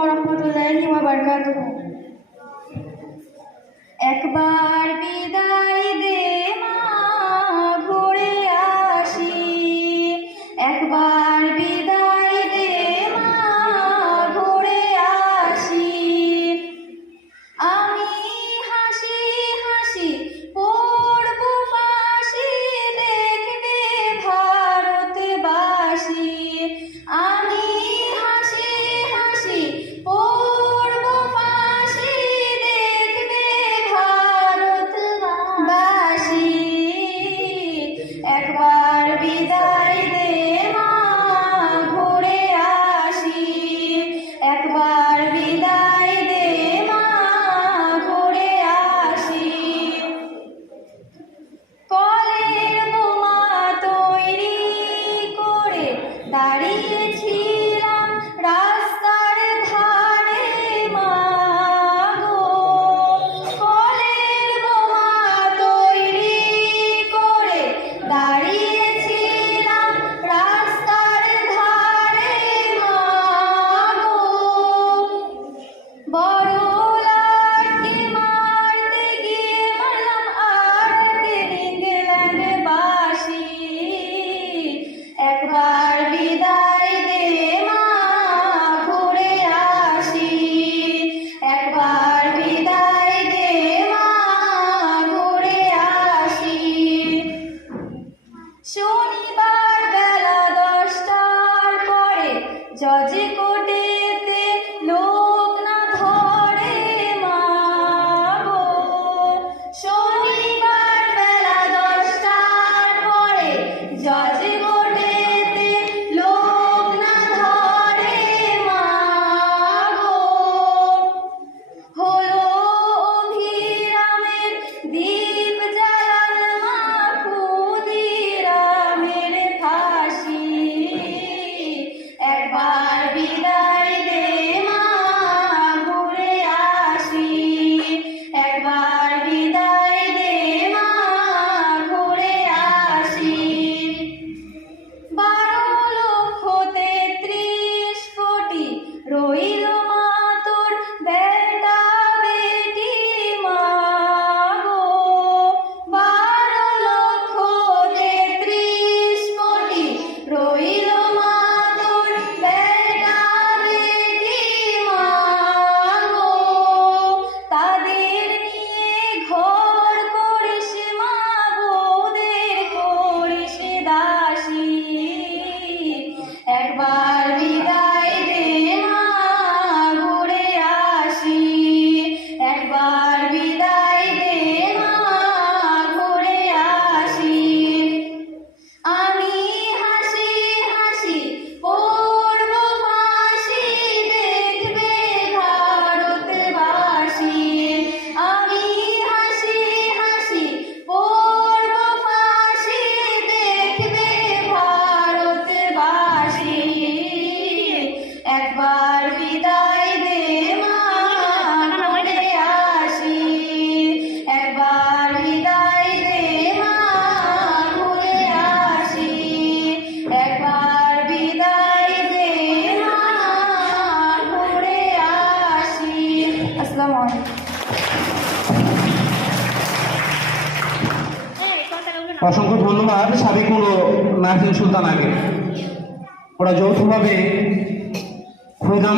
ওয়া রাহমাতুল্লাহি ওয়া বারাকাতুহু। একবার বিদায় দে মা, ঘুরে আসি। একবার বিদায় দে মা, ঘুরে আসি। আমি হাসি হাসি পড়ব ফাঁসি, দেখবে ভারতবাসী। আমি হাসি হাসি পড়ব ফাঁসি, দেখবে ভারতবাসী। একবার বিদায় দে মা, ঘুরে আসি। একবার বিদায় দে মা, ঘুরে আসি। কলের বোমা তৈরি করে দাঁড়িয়েছিলাম রাস্তার ধারে মা গো। কলের বোমা তৈরি করে দাঁড়িয়েছিলাম রাস্তার ধারে মা গো। বড় লাঠি মারতে গিয়ে মারলাম আরেক ইংল্যান্ডবাসী। একবার বিদায় দে মা, ঘুরে আসি। একবার বিদায় দে মা, ঘুরে আসি। শনিবার বেলা 10টার পরে জজ কোর্টেতে লোক না ধরে মা গো। শনিবার বেলা 10টার পরে জজ কোর্টেতে লোক না ধরে মা গো। হলো অভিরামের দীপ জ্বালান মা, ক্ষুদিরামের ফাঁসি। একবার বিদায় দে মা, ঘুরে আসি। একবার বিদায় দে মা, ঘুরে আসি। 12,33 কোটি রইল মা তোর বেটা বেটি মা গো। 12,33 কোটি রইল মা তোর বেটা বেটি মা গো। তাদের নিয়ে ঘর করিস মা, বউদের করিস দাসী। একবার বিদায় দে মা, ঘুরে আসি। একবার বিদায় দে মা, ঘুরে আসি। আমি হাসি হাসি পড়ব ফাঁসি, দেখবে ভারতবাসী। আমি হাসি হাসি পড়ব ফাঁসি, দেখবে ভারতবাসী। একবার বিদায় দে মা, ঘুরে আসি। একবার বিদায় দে মা, ঘুরে আসি। একবার বিদায় দে মা, ঘুরে আসি। আসসালামু আলাইকুম। অসংখ্য ধন্যবাদ সাবিকুল ও নাজনীন সুলতানাকে। ওরা যৌথভাবে ক্ষুদাম